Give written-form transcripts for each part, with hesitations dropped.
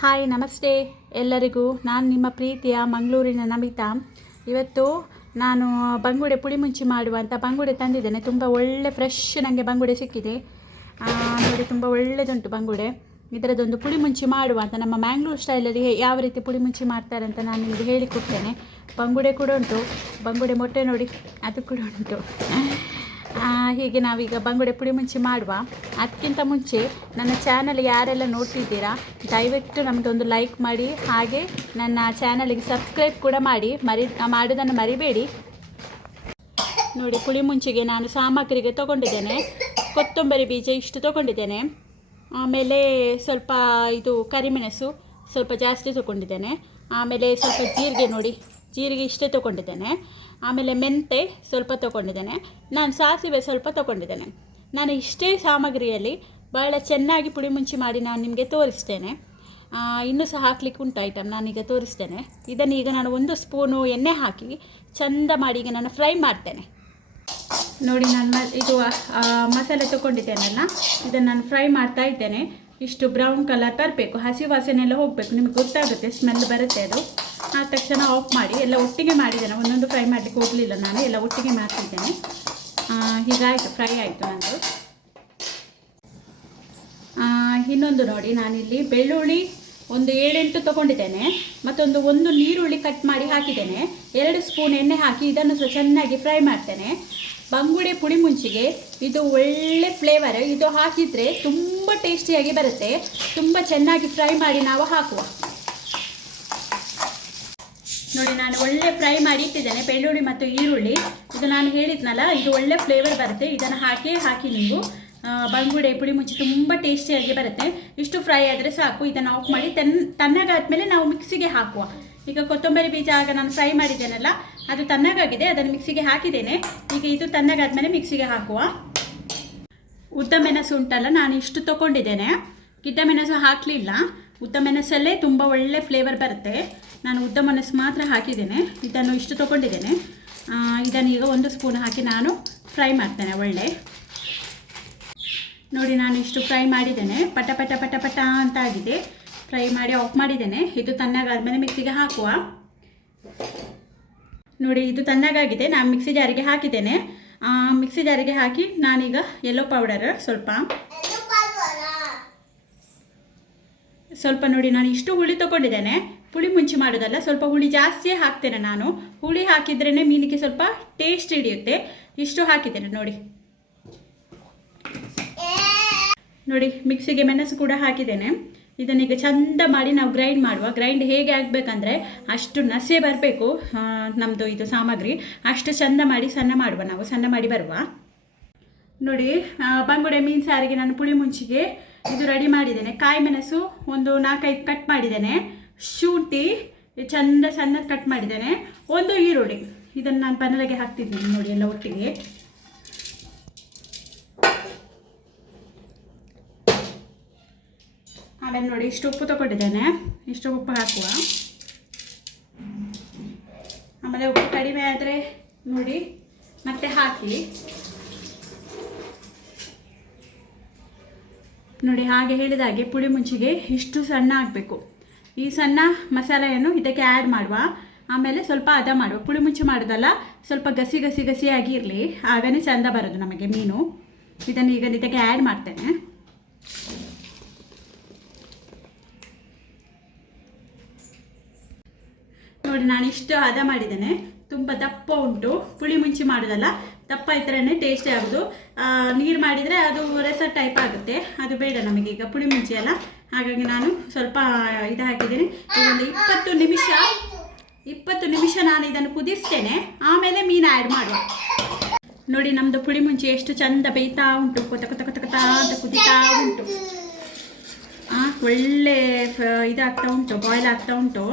Hi ನಮಸ್ತೆ ಎಲ್ಲರಿಗೂ. ನಾನು ನಿಮ್ಮ ಪ್ರೀತಿಯ ಮಂಗಳೂರಿನ ನಮಿತಾ. ಇವತ್ತು ನಾನು ಬಂಗುಡೆ ಪುಳಿಮುಂಚಿ ಮಾಡುವಂಥ ಬಂಗುಡೆ ತಂದಿದ್ದೇನೆ. ತುಂಬ ಒಳ್ಳೆ ಫ್ರೆಶ್ ನನಗೆ ಬಂಗುಡೆ ಸಿಕ್ಕಿದೆ ನೋಡಿ, ತುಂಬ ಒಳ್ಳೆದುಂಟು ಬಂಗುಡೆ. ಇದರದೊಂದು ಪುಳಿಮುಂಚಿ ಮಾಡುವ ಅಂತ ನಮ್ಮ ಮ್ಯಾಂಗ್ಳೂರು ಸ್ಟೈಲಲ್ಲಿ ಯಾವ ರೀತಿ ಪುಳಿಮುಂಚಿ ಮಾಡ್ತಾರೆ ಅಂತ ನಾನು ನಿಮಗೆ ಹೇಳಿಕೊಡ್ತೇನೆ. ಬಂಗುಡೆ ಕೂಡ ಉಂಟು, ಬಂಗುಡೆ ಮೊಟ್ಟೆ ನೋಡಿ ಅದು ಕೂಡ ಉಂಟು. ಹೀಗೆ ನಾವೀಗ ಬಂಗುಡೆ ಪುಳಿಮುಂಚಿ ಮಾಡುವ. ಅದಕ್ಕಿಂತ ಮುಂಚೆ ನನ್ನ ಚಾನಲ್ಗೆ ಯಾರೆಲ್ಲ ನೋಡ್ತಿದ್ದೀರಾ ದಯವಿಟ್ಟು ನಮಗೊಂದು ಲೈಕ್ ಮಾಡಿ, ಹಾಗೆ ನನ್ನ ಚಾನಲ್ಗೆ ಸಬ್ಸ್ಕ್ರೈಬ್ ಕೂಡ ಮಾಡಿ. ಮಾಡೋದನ್ನು ಮರಿಬೇಡಿ. ನೋಡಿ, ಪುಳಿಮುಂಚಿಗೆ ನಾನು ಸಾಮಗ್ರಿಗೆ ತೊಗೊಂಡಿದ್ದೇನೆ. ಕೊತ್ತಂಬರಿ ಬೀಜ ಇಷ್ಟು ತೊಗೊಂಡಿದ್ದೇನೆ. ಆಮೇಲೆ ಸ್ವಲ್ಪ ಇದು ಕರಿಮೆಣಸು ಸ್ವಲ್ಪ ಜಾಸ್ತಿ ತೊಗೊಂಡಿದ್ದೇನೆ. ಆಮೇಲೆ ಸ್ವಲ್ಪ ಜೀರಿಗೆ ನೋಡಿ, ಜೀರಿಗೆ ಇಷ್ಟೇ ತೊಗೊಂಡಿದ್ದೇನೆ. ಆಮೇಲೆ ಮೆಂತೆ ಸ್ವಲ್ಪ ತೊಗೊಂಡಿದ್ದೇನೆ. ನಾನು ಸಾಸಿವೆ ಸ್ವಲ್ಪ ತೊಗೊಂಡಿದ್ದೇನೆ. ನಾನು ಇಷ್ಟೇ ಸಾಮಗ್ರಿಯಲ್ಲಿ ಭಾಳ ಚೆನ್ನಾಗಿ ಪುಳಿಮುಂಚಿ ಮಾಡಿ ನಾನು ನಿಮಗೆ ತೋರಿಸ್ತೇನೆ. ಇನ್ನೂ ಸಹ ಹಾಕ್ಲಿಕ್ಕೆ ಉಂಟು ಐಟಮ್, ನಾನೀಗ ತೋರಿಸ್ತೇನೆ. ಇದನ್ನು ಈಗ ನಾನು 1 ಸ್ಪೂನು ಎಣ್ಣೆ ಹಾಕಿ ಚೆಂದ ಮಾಡಿ ಈಗ ನಾನು ಫ್ರೈ ಮಾಡ್ತೇನೆ. ನೋಡಿ, ನಾನು ಇದು ಮಸಾಲೆ ತೊಗೊಂಡಿದ್ದೇನಲ್ಲ, ಇದನ್ನು ನಾನು ಫ್ರೈ ಮಾಡ್ತಾ ಇದ್ದೇನೆ. ಇಷ್ಟು ಬ್ರೌನ್ ಕಲರ್ ಬರಬೇಕು, ಹಸಿ ವಾಸನೆ ಎಲ್ಲ ಹೋಗಬೇಕು. ನಿಮಗೆ ಗೊತ್ತಾಗುತ್ತೆ, ಸ್ಮೆಲ್ ಬರುತ್ತೆ. ಅದು ಆದ ತಕ್ಷಣ ಆಫ್ ಮಾಡಿ. ಎಲ್ಲ ಒಟ್ಟಿಗೆ ಮಾಡಿದ್ದೇನೆ, ಒಂದೊಂದು ಫ್ರೈ ಮಾಡಲಿಕ್ಕೆ ಹೋಗಲಿಲ್ಲ ನಾನು, ಎಲ್ಲ ಒಟ್ಟಿಗೆ ಮಾಡ್ತಿದ್ದೇನೆ. ಹೀಗಾಯಿತು, ಫ್ರೈ ಆಯಿತು ನಂದು. ಇನ್ನೊಂದು ನೋಡಿ, ನಾನಿಲ್ಲಿ ಬೆಳ್ಳುಳ್ಳಿ ಒಂದು 7-8 ತೊಗೊಂಡಿದ್ದೇನೆ. ಮತ್ತೊಂದು 1 ನೀರುಳ್ಳಿ ಕಟ್ ಮಾಡಿ ಹಾಕಿದ್ದೇನೆ. 2 ಸ್ಪೂನ್ ಎಣ್ಣೆ ಹಾಕಿ ಇದನ್ನು ಸಹ ಚೆನ್ನಾಗಿ ಫ್ರೈ ಮಾಡ್ತೇನೆ. ಬಂಗುಡೆ ಪುಳಿಮುಂಚಿಗೆ ಇದು ಒಳ್ಳೆ ಫ್ಲೇವರ್. ಇದು ಹಾಕಿದರೆ ತುಂಬ ಟೇಸ್ಟಿಯಾಗಿ ಬರುತ್ತೆ. ತುಂಬ ಚೆನ್ನಾಗಿ ಫ್ರೈ ಮಾಡಿ ನಾವು ಹಾಕುವ. ನೋಡಿ, ನಾನು ಒಳ್ಳೆ ಫ್ರೈ ಮಾಡಿ ಇಟ್ಟಿದ್ದೇನೆ ಬೆಳ್ಳುಳ್ಳಿ ಮತ್ತು ಈರುಳ್ಳಿ. ಇದು ನಾನು ಹೇಳಿದ್ನಲ್ಲ, ಇದು ಒಳ್ಳೆ ಫ್ಲೇವರ್ ಬರುತ್ತೆ. ಇದನ್ನು ಹಾಕಿ ನೀವು ಬಂಗುಡೆ ಪುಳಿಮುಂಚಿ ತುಂಬ ಟೇಸ್ಟಿಯಾಗಿ ಬರುತ್ತೆ. ಇಷ್ಟು ಫ್ರೈ ಆದರೆ ಸಾಕು. ಇದನ್ನು ಆಫ್ ಮಾಡಿ ತಣ್ಣಗಾದ್ಮೇಲೆ ನಾವು ಮಿಕ್ಸಿಗೆ ಹಾಕುವ. ಈಗ ಕೊತ್ತಂಬರಿ ಬೀಜ ಆಗ ನಾನು ಫ್ರೈ ಮಾಡಿದ್ದೇನಲ್ಲ, ಅದು ತಣ್ಣಗಾಗಿದೆ, ಅದನ್ನು ಮಿಕ್ಸಿಗೆ ಹಾಕಿದ್ದೇನೆ. ಈಗ ಇದು ತಣ್ಣಗಾದ್ಮೇಲೆ ಮಿಕ್ಸಿಗೆ ಹಾಕುವ. ಉದ್ದ ಮೆಣಸು ಉಂಟಲ್ಲ, ನಾನು ಇಷ್ಟು ತೊಗೊಂಡಿದ್ದೇನೆ. ಗಿಡ್ಡ ಮೆಣಸು ಹಾಕಲಿಲ್ಲ, ಉದ್ದ ಮೆಣಸಲ್ಲೇ ತುಂಬ ಒಳ್ಳೆ ಫ್ಲೇವರ್ ಬರುತ್ತೆ. ನಾನು ಉದ್ದ ಮೆಣಸು ಮಾತ್ರ ಹಾಕಿದ್ದೇನೆ. ಇದನ್ನು ಇಷ್ಟು ತೊಗೊಂಡಿದ್ದೇನೆ. ಇದನ್ನು ಈಗ 1 ಸ್ಪೂನ್ ಹಾಕಿ ನಾನು ಫ್ರೈ ಮಾಡ್ತೇನೆ ಒಳ್ಳೆ. ನೋಡಿ, ನಾನು ಇಷ್ಟು ಫ್ರೈ ಮಾಡಿದ್ದೇನೆ. ಪಟ ಪಟ ಪಟ ಪಟ ಅಂತ ಆಗಿದೆ. ಫ್ರೈ ಮಾಡಿ ಆಫ್ ಮಾಡಿದ್ದೇನೆ. ಇದು ತಣ್ಣಗಾದ್ಮೇಲೆ ಮಿಕ್ಸಿಗೆ ಹಾಕುವ. ನೋಡಿ, ಇದು ತಣ್ಣಗಾಗಿದೆ. ನಾನು ಮಿಕ್ಸಿ ಜಾರಿಗೆ ಹಾಕಿದ್ದೇನೆ. ಮಿಕ್ಸಿ ಜಾರಿಗೆ ಹಾಕಿ ನಾನೀಗ ಯೆಲ್ಲೋ ಪೌಡರ್ ಸ್ವಲ್ಪ ನೋಡಿ, ನಾನು ಇಷ್ಟು ಹುಳಿ ತೊಗೊಂಡಿದ್ದೇನೆ. ಪುಳಿ ಮುಂಚಿ ಮಾಡೋದಲ್ಲ, ಸ್ವಲ್ಪ ಹುಳಿ ಜಾಸ್ತಿಯೇ ಹಾಕ್ತೇನೆ ನಾನು. ಹುಳಿ ಹಾಕಿದ್ರೇ ಮೀನಿಗೆ ಸ್ವಲ್ಪ ಟೇಸ್ಟ್ ಹಿಡಿಯುತ್ತೆ. ಇಷ್ಟು ಹಾಕಿದ್ದೇನೆ ನೋಡಿ. ಮಿಕ್ಸಿಗೆ ಮೆಣಸು ಕೂಡ ಹಾಕಿದ್ದೇನೆ. ಇದನ್ನೀಗ ಚಂದ ಮಾಡಿ ನಾವು ಗ್ರೈಂಡ್ ಮಾಡುವ. ಗ್ರೈಂಡ್ ಹೇಗೆ ಆಗಬೇಕಂದ್ರೆ, ಅಷ್ಟು ನಸೆ ಬರಬೇಕು ನಮ್ಮದು ಇದು ಸಾಮಗ್ರಿ. ಅಷ್ಟು ಚಂದ ಮಾಡಿ ಸಣ್ಣ ಮಾಡುವ, ನಾವು ಸಣ್ಣ ಮಾಡಿ ಬರುವ. ನೋಡಿ, ಬಂಗುಡೆ ಮೀನು ಸಾರಿಗೆ ನಾನು ಪುಳಿ ಮುಂಚಿಗೆ ಇದು ರೆಡಿ ಮಾಡಿದ್ದೇನೆ. ಕಾಯಿ ಮೆಣಸು ಒಂದು 4-5 ಕಟ್ ಮಾಡಿದ್ದೇನೆ. ಶುಂಠಿ ಚಂದ ಸಣ್ಣ ಕಟ್ ಮಾಡಿದ್ದೇನೆ. 1 ಈರುಳ್ಳಿ, ಇದನ್ನು ನಾನು ಪನ್ನಲೆಗೆ ಹಾಕ್ತಿದ್ದೀನಿ ನೋಡಿ, ಎಲ್ಲ ಒಟ್ಟಿಗೆ. ಆಮೇಲೆ ನೋಡಿ, ಇಷ್ಟು ಉಪ್ಪು ತೊಗೊಂಡಿದ್ದೇನೆ. ಇಷ್ಟು ಉಪ್ಪು ಹಾಕುವ. ಆಮೇಲೆ ಉಪ್ಪು ಕಡಿಮೆ ಆದರೆ ನೋಡಿ ಮತ್ತೆ ಹಾಕಿ. ನೋಡಿ, ಹಾಗೆ ಹೇಳಿದಾಗೆ ಪುಳಿ ಮುಂಚಿಗೆ ಇಷ್ಟು ಸಣ್ಣ ಆಗಬೇಕು. ಈ ಸಣ್ಣ ಮಸಾಲೆಯನ್ನು ಇದಕ್ಕೆ ಆ್ಯಡ್ ಮಾಡುವ. ಆಮೇಲೆ ಸ್ವಲ್ಪ ಹದ ಮಾಡುವ. ಪುಳಿ ಮುಂಚಿ ಮಾಡೋದಲ್ಲ, ಸ್ವಲ್ಪ ಗಸಿಯಾಗಿ ಇರಲಿ, ಆಗನೇ ಚೆಂದ ಬರೋದು ನಮಗೆ ಮೀನು. ಇದನ್ನು ಈಗ ಇದಕ್ಕೆ ಆ್ಯಡ್ ಮಾಡ್ತೇನೆ. ನೋಡಿ, ನಾನು ಇಷ್ಟು ಹದ ಮಾಡಿದ್ದೇನೆ. ತುಂಬ ದಪ್ಪ ಉಂಟು. ಪುಳಿ ಮುಂಚಿ ಮಾಡೋದಲ್ಲ, ದಪ್ಪ ಇದ್ರೇ ಟೇಸ್ಟಿ ಆಗೋದು. ನೀರು ಮಾಡಿದರೆ ಅದು ರೆಸ ಟೈಪ್ ಆಗುತ್ತೆ, ಅದು ಬೇಡ ನಮಗೆ. ಈಗ ಪುಳಿ ಮುಂಚಿ ಅಲ್ಲ, ಹಾಗಾಗಿ ನಾನು ಸ್ವಲ್ಪ ಇದು ಹಾಕಿದ್ದೇನೆ. ಇದೊಂದು 20 ನಿಮಿಷ ನಾನು ಇದನ್ನು ಕುದಿಸ್ತೇನೆ. ಆಮೇಲೆ ಮೀನು ಆ್ಯಡ್ ಮಾಡುವ. ನೋಡಿ, ನಮ್ಮದು ಪುಳಿ ಮುಂಚಿ ಎಷ್ಟು ಚಂದ ಬೇಯ್ತಾ ಉಂಟು. ಕೊತ ಕೊತ ಕೊತ ಕೊತ ಅಂತ ಕುದಿತಾ ಉಂಟು. ಒಳ್ಳೆ ಇದಾಗ್ತಾ ಉಂಟು, ಬಾಯ್ಲ್ ಆಗ್ತಾ ಉಂಟು.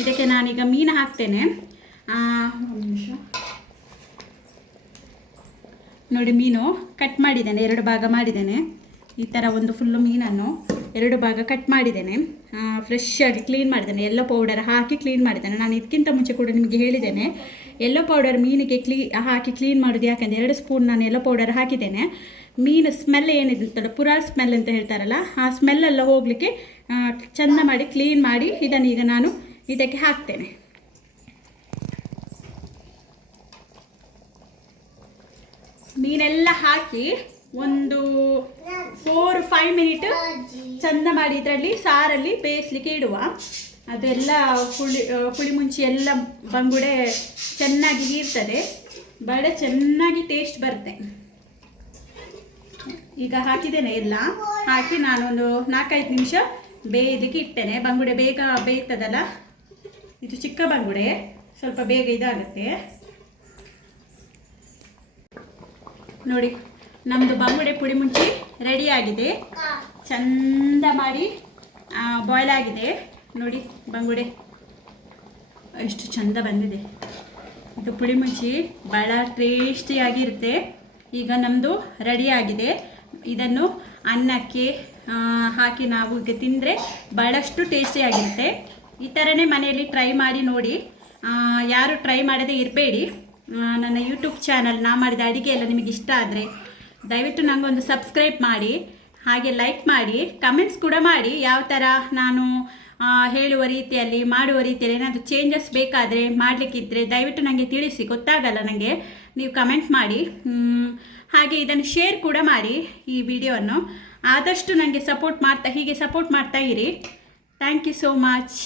ಇದಕ್ಕೆ ನಾನೀಗ ಮೀನು ಹಾಕ್ತೇನೆ. ಒಂದು ನಿಮಿಷ ನೋಡಿ, ಮೀನು ಕಟ್ ಮಾಡಿದ್ದೇನೆ, 2 ಭಾಗ ಮಾಡಿದ್ದೇನೆ. ಈ ಥರ ಒಂದು ಫುಲ್ಲು ಮೀನನ್ನು 2 ಭಾಗ ಕಟ್ ಮಾಡಿದ್ದೇನೆ. ಫ್ರೆಶ್ ಆಗಿ ಕ್ಲೀನ್ ಮಾಡಿದ್ದೇನೆ. ಯೆಲ್ಲೋ ಪೌಡರ್ ಹಾಕಿ ಕ್ಲೀನ್ ಮಾಡಿದ್ದೇನೆ. ನಾನು ಇದಕ್ಕಿಂತ ಮುಂಚೆ ಕೂಡ ನಿಮಗೆ ಹೇಳಿದ್ದೇನೆ, ಯೆಲ್ಲೋ ಪೌಡರ್ ಮೀನಿಗೆ ಹಾಕಿ ಕ್ಲೀನ್ ಮಾಡೋದು ಯಾಕಂದರೆ 2 ಸ್ಪೂನ್ ನಾನು ಯೆಲ್ಲೋ ಪೌಡರ್ ಹಾಕಿದ್ದೇನೆ. ಮೀನು ಸ್ಮೆಲ್ ಏನಿದೆ ಪುರಾಳ್ ಸ್ಮೆಲ್ ಅಂತ ಹೇಳ್ತಾರಲ್ಲ, ಆ ಸ್ಮೆಲ್ಲೆಲ್ಲ ಹೋಗಲಿಕ್ಕೆ ಚೆಂದ ಮಾಡಿ ಕ್ಲೀನ್ ಮಾಡಿ ಇದನ್ನು ಈಗ ನಾನು ಇದಕ್ಕೆ ಹಾಕ್ತೇನೆ. ಮೀನೆಲ್ಲ ಹಾಕಿ ಒಂದು 4-5 ಮಿನಿಟ್ ಚೆಂದ ಮಾಡಿ ಇದರಲ್ಲಿ ಸಾರಲ್ಲಿ ಬೇಯಿಸ್ಲಿಕ್ಕೆ ಇಡುವ. ಅದೆಲ್ಲ ಪುಳಿ ಮುಂಚಿ ಎಲ್ಲ ಬಂಗುಡೆ ಚೆನ್ನಾಗಿ ಹೀರ್ತದೆ, ಬಡೆ ಚೆನ್ನಾಗಿ ಟೇಸ್ಟ್ ಬರುತ್ತೆ. ಈಗ ಹಾಕಿದ್ದೇನೆ, ಎಲ್ಲ ಹಾಕಿ ನಾನೊಂದು 4-5 ನಿಮಿಷ ಬೇಯೋದಕ್ಕೆ ಇಟ್ಟೇನೆ. ಬಂಗುಡೆ ಬೇಗ ಬೇಯ್ತದಲ್ಲ, ಇದು ಚಿಕ್ಕ ಬಂಗುಡೆ, ಸ್ವಲ್ಪ ಬೇಗ ಇದಾಗುತ್ತೆ. ನೋಡಿ ನಮ್ಮದು ಬಂಗುಡೆ ಪುಡಿ ಮುಂಚಿ ರೆಡಿಯಾಗಿದೆ, ಚಂದ ಮಾಡಿ ಬಾಯ್ಲ್ ಆಗಿದೆ. ನೋಡಿ ಬಂಗುಡೆ ಎಷ್ಟು ಚಂದ ಬಂದಿದೆ. ಇದು ಪುಡಿ ಮುಂಚಿ ಭಾಳ ಟೇಸ್ಟಿಯಾಗಿರುತ್ತೆ. ಈಗ ನಮ್ಮದು ರೆಡಿಯಾಗಿದೆ. ಇದನ್ನು ಅನ್ನಕ್ಕೆ ಹಾಕಿ ನಾವು ಈಗ ತಿಂದರೆ ಭಾಳಷ್ಟು ಟೇಸ್ಟಿಯಾಗಿರುತ್ತೆ. ಈ ಥರನೇ ಮನೆಯಲ್ಲಿ ಟ್ರೈ ಮಾಡಿ ನೋಡಿ. ಯಾರು ಟ್ರೈ ಮಾಡದೇ ಇರಬೇಡಿ. ನನ್ನ ಯೂಟ್ಯೂಬ್ ಚಾನಲ್ ನಾ ಮಾಡಿದ ಅಡುಗೆ ಎಲ್ಲ ನಿಮಗೆ ಇಷ್ಟ ಆದರೆ ದಯವಿಟ್ಟು ನನಗೊಂದು ಸಬ್ಸ್ಕ್ರೈಬ್ ಮಾಡಿ, ಹಾಗೆ ಲೈಕ್ ಮಾಡಿ, ಕಮೆಂಟ್ಸ್ ಕೂಡ ಮಾಡಿ. ಯಾವ ಥರ ನಾನು ಹೇಳುವ ರೀತಿಯಲ್ಲಿ ಮಾಡುವ ರೀತಿಯಲ್ಲಿ ಏನಾದರೂ ಚೇಂಜಸ್ ಬೇಕಾದರೆ ಮಾಡಲಿಕ್ಕಿದ್ರೆ ದಯವಿಟ್ಟು ನನಗೆ ತಿಳಿಸಿ. ಗೊತ್ತಾಗಲ್ಲ ನನಗೆ, ನೀವು ಕಮೆಂಟ್ ಮಾಡಿ. ಹಾಗೆ ಇದನ್ನು ಶೇರ್ ಕೂಡ ಮಾಡಿ. ಈ ವಿಡಿಯೋವನ್ನು ಆದಷ್ಟು ನನಗೆ ಹೀಗೆ ಸಪೋರ್ಟ್ ಮಾಡ್ತಾ ಇರಿ. Thank you so much.